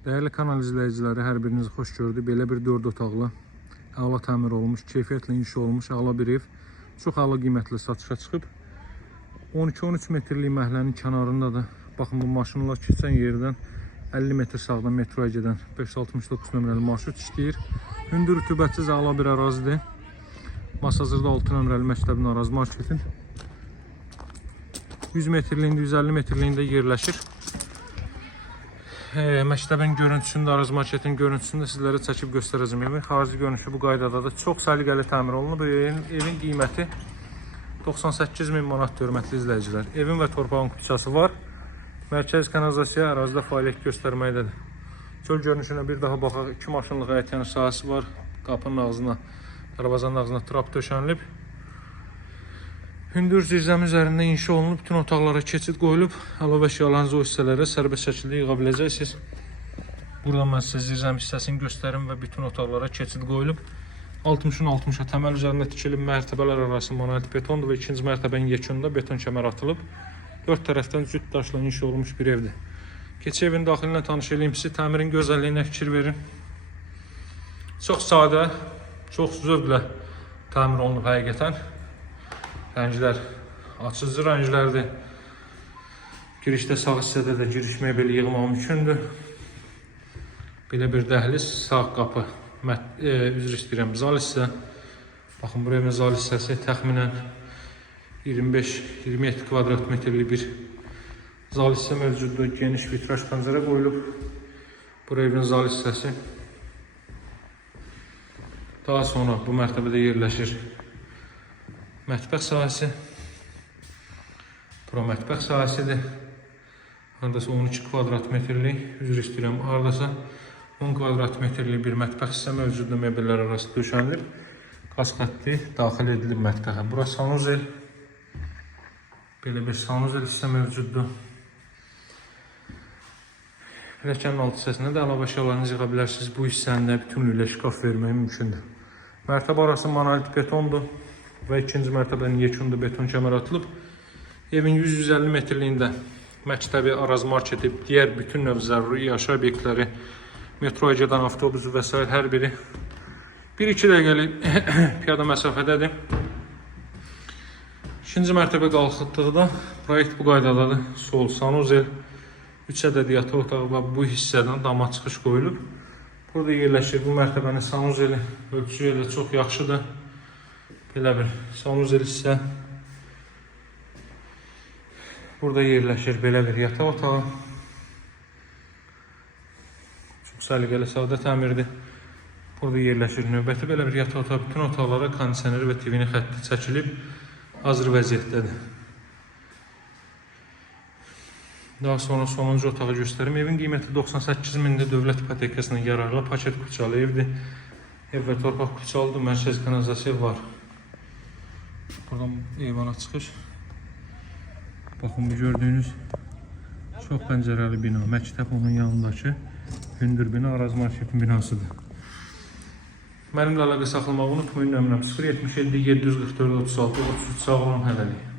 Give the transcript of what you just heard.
Değerli kanal izləyiciləri, hər biriniz xoş gördük. Belə bir 4 otaqlı, əla təmir olmuş, keyfiyyətlə inşa olmuş əla bir ev. Çox əla qiymətlə satışa çıxıb. 12-13 metrlik məhəllənin kənarındadır. Baxın, bu maşınlar keçən yerdən 50 metr sağdan metroya gedən 569 nömrəli marşrut işləyir. Hündür rütubətsiz əla bir ərazidir. Masazırda 6 nömrəli məktəbin ərazi marketin 100 metrliyində, 150 metrliyində yerləşir. Məktəbin görüntüsündə, ərazi marketin görüntüsündə sizlərə çəkib göstərəcəm. Evin xarici görünüşü bu qaydadadır. Çox səliqəli təmir olunub. Evin qiyməti 98.000 manat, hörmətli izləyicilər. Evin və torpağın küçəsi var. Mərkəz kanalizasiya ərazidə fəaliyyət göstərməkdədir. Çöl görünüşünə bir daha baxaq. 2 maşınlıq həyətyanı sahəsi var. Qapının ağzına, darvazanın ağzına trap döşənilib. Hündür zirzəmi üzərində inşa olunub, bütün otaqlara keçid qoyulub. Əlavə əşyalarınızı o hissələrə sərbəst şəkildə yığa biləcəksiniz. Buradan mən sizə zirzəmi hissəsini göstərim və bütün otaqlara keçid qoyulub. 60'ın 60'a təməl üzərində tikilib, mərtəbələr arası monolit betondur və ikinci mərtəbənin yekununda beton kəmər atılıb. 4 tərəfdən cüt daşla inşa olunmuş bir evdir. Keçi evin daxilinə tanış edeyim sizi, təmirin gözəlliyinə fikir verin. Çox sadə, çox zövqlə təmir olunub həqiqətən. Rənglər açıcı rənglərdir. Girişdə sağ hissədə də giriş mebeli yığmaq mümkündür. Belə bir dəhliz, sağ qapı, üzr istəyirəm, zal hissə. Baxın, bu evin zal hissəsi təxminən 25-27 kvadrat metrli bir zal hissə mövcuddur. Geniş vitraj pəncərə qoyulub. Bu evin zal hissəsi. Daha sonra bu mərtəbədə yerləşir mətbəx sahəsi. Bura mətbəx sahəsidir. Haradasa 12 kvadrat metrlik, üzr istəyirəm, haradasa 10 kvadrat metrlik bir mətbəx hissə mövcuddur. Mebellər arası döşənilir. Qaz xətti daxil edilib mətbəxə. Bura sanuzel. Belə bir sanuzel hissə mövcuddur. Pilləkənin alt hissəsinə də əlavə əşyalarınızı yığa bilərsiniz. Bu hissəndə bütünlüklə şkaf vermək mümkündür. Mərtəbə arası monolit betondur və ikinci mərtəbənin yekununda beton kəmər atılıb. Evin 100-150 metrliyində məktəbi, ərazi marketi, digər bütün növ zəruri yaşayış obyektləri, metroya gedən avtobusu və s. hər biri 1-2 dəqiqəlik piyada məsafədədir. İkinci mərtəbə qalxıtdıqda proyekt bu qaydadadır. Sol sanuzel, 3 ədəd yataq otağı və bu hissədən dama çıxış qoyulub. Burada yerləşir bu mərtəbənin sanuzeli, ölçüsü ilə çox yaxşıdır. Belə bir sanuzel hissə. Burada yerləşir belə bir yataq otağı. Çox səliqəli, sadə təmirdir. Burada yerləşir növbəti belə bir yataq otağı. Bütün otaqlara kondisioner və TV-ni xətti çəkilib, hazır vəziyyətdədir. Daha sonra sonuncu otağı göstərim. Evin qiyməti 98.000-dir. Dövlət ipotekasının yararlı paket küçəli evdir. Ev və torpaq küçəlidir. Mərkəz kanalizasiya var. Buradan eyvana çıxış. Baxın, bu gördüyünüz çox pəncərəli bina. Məktəb onun yanındakı hündür bina ərazi marketin binasıdır. Mənimlə əlaqə saxlamağı unutmayın. Nömrəm 077 744 36 33. Sağ olun, hələlik.